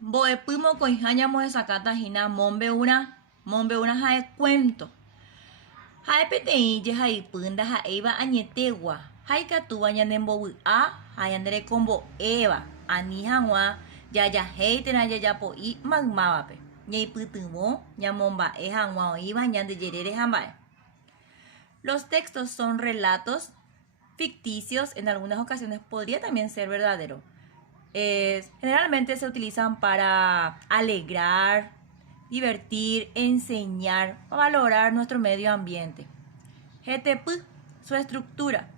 Boepimo coijañamos esa cata hina mombe una jae cuento. Jae peteí ye jae punda jaeiva añetegua. Jae katuba ñanembovi a jae andere combo eva. Ani hagua yaya heitera yayapo'i magmávape. Ñeipytyvõ ñamomba'e hag̃ua oĩva ñandejere hamba'e. Los textos son relatos ficticios, en algunas ocasiones podría también ser verdadero. Generalmente se utilizan para alegrar, divertir, enseñar, valorar nuestro medio ambiente. GTP, su estructura.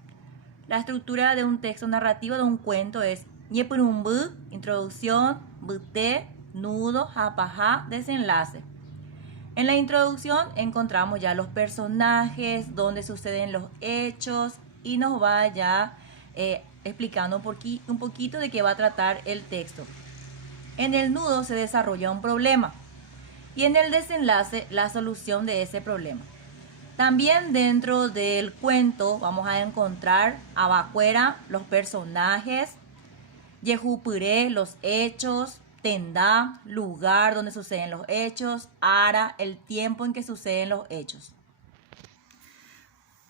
La estructura de un texto narrativo de un cuento es ñepurumbu, introducción, bute, nudo, japaja, desenlace. En la introducción encontramos ya los personajes, dónde suceden los hechos y nos va ya explicando un poquito de qué va a tratar el texto. En el nudo se desarrolla un problema y en el desenlace la solución de ese problema. También dentro del cuento vamos a encontrar abacuera los personajes, yejupuré los hechos, tendá, lugar donde suceden los hechos, ara, el tiempo en que suceden los hechos.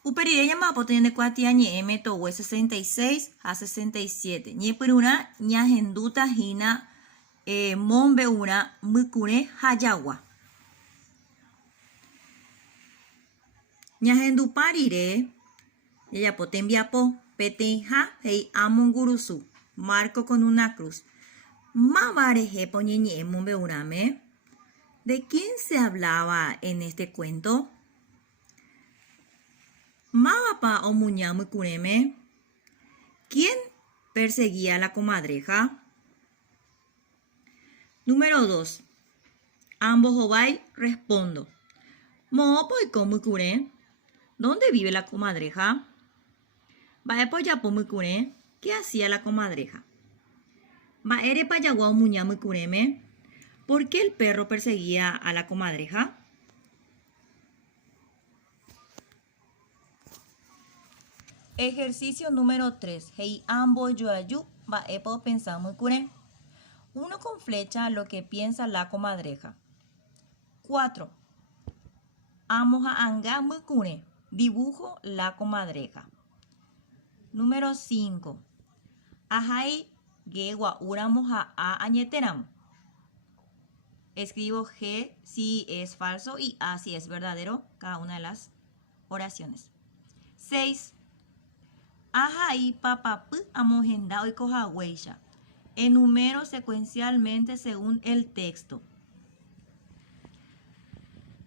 Uperire llamapo teniendo cuatia ñeme towe 66 a 67. Ñepuruna ñahenduta hina mombe una mukure hayagua. Ñahenduparire yayapo tembiapo peteja hei amongurusu. Marco con una cruz. Mavareje poñeñe mombe urame. ¿De quién se hablaba en este cuento? Mavapa o muñamu cureme. ¿Quién perseguía a la comadreja? Número 2. Ambos ovai respondo. Moopo y como cure. ¿Dónde vive la comadreja? Vaepo yapo mucure. ¿Qué hacía la comadreja? Vaere payagua o muñamu cureme. ¿Por qué el perro perseguía a la comadreja? Ejercicio número 3. Hei ambo yoayu va epo pensamos cure. 1 con flecha lo que piensa la comadreja. 4. Amoja anga cure. Dibujo la comadreja. Número 5. Ajai gewa uramoja a añeteram. Escribo G si es falso y A si es verdadero cada una de las oraciones. 6. Ajai papapu amojendao y cojahueisha. Enumero secuencialmente según el texto.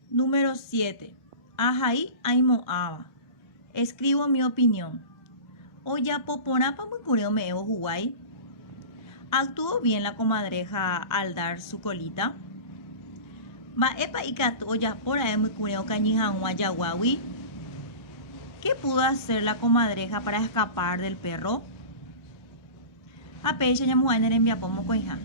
Número 7. Ajai aimoaba. Escribo mi opinión. Oya poporapa mucureo me evo juguay. ¿Actuó bien la comadreja al dar su colita? Va epa ikatu oya pora mucureo cañijan guayaguawi. ¿Qué pudo hacer la comadreja para escapar del perro? A pecha ñamuaner envía pomo coija.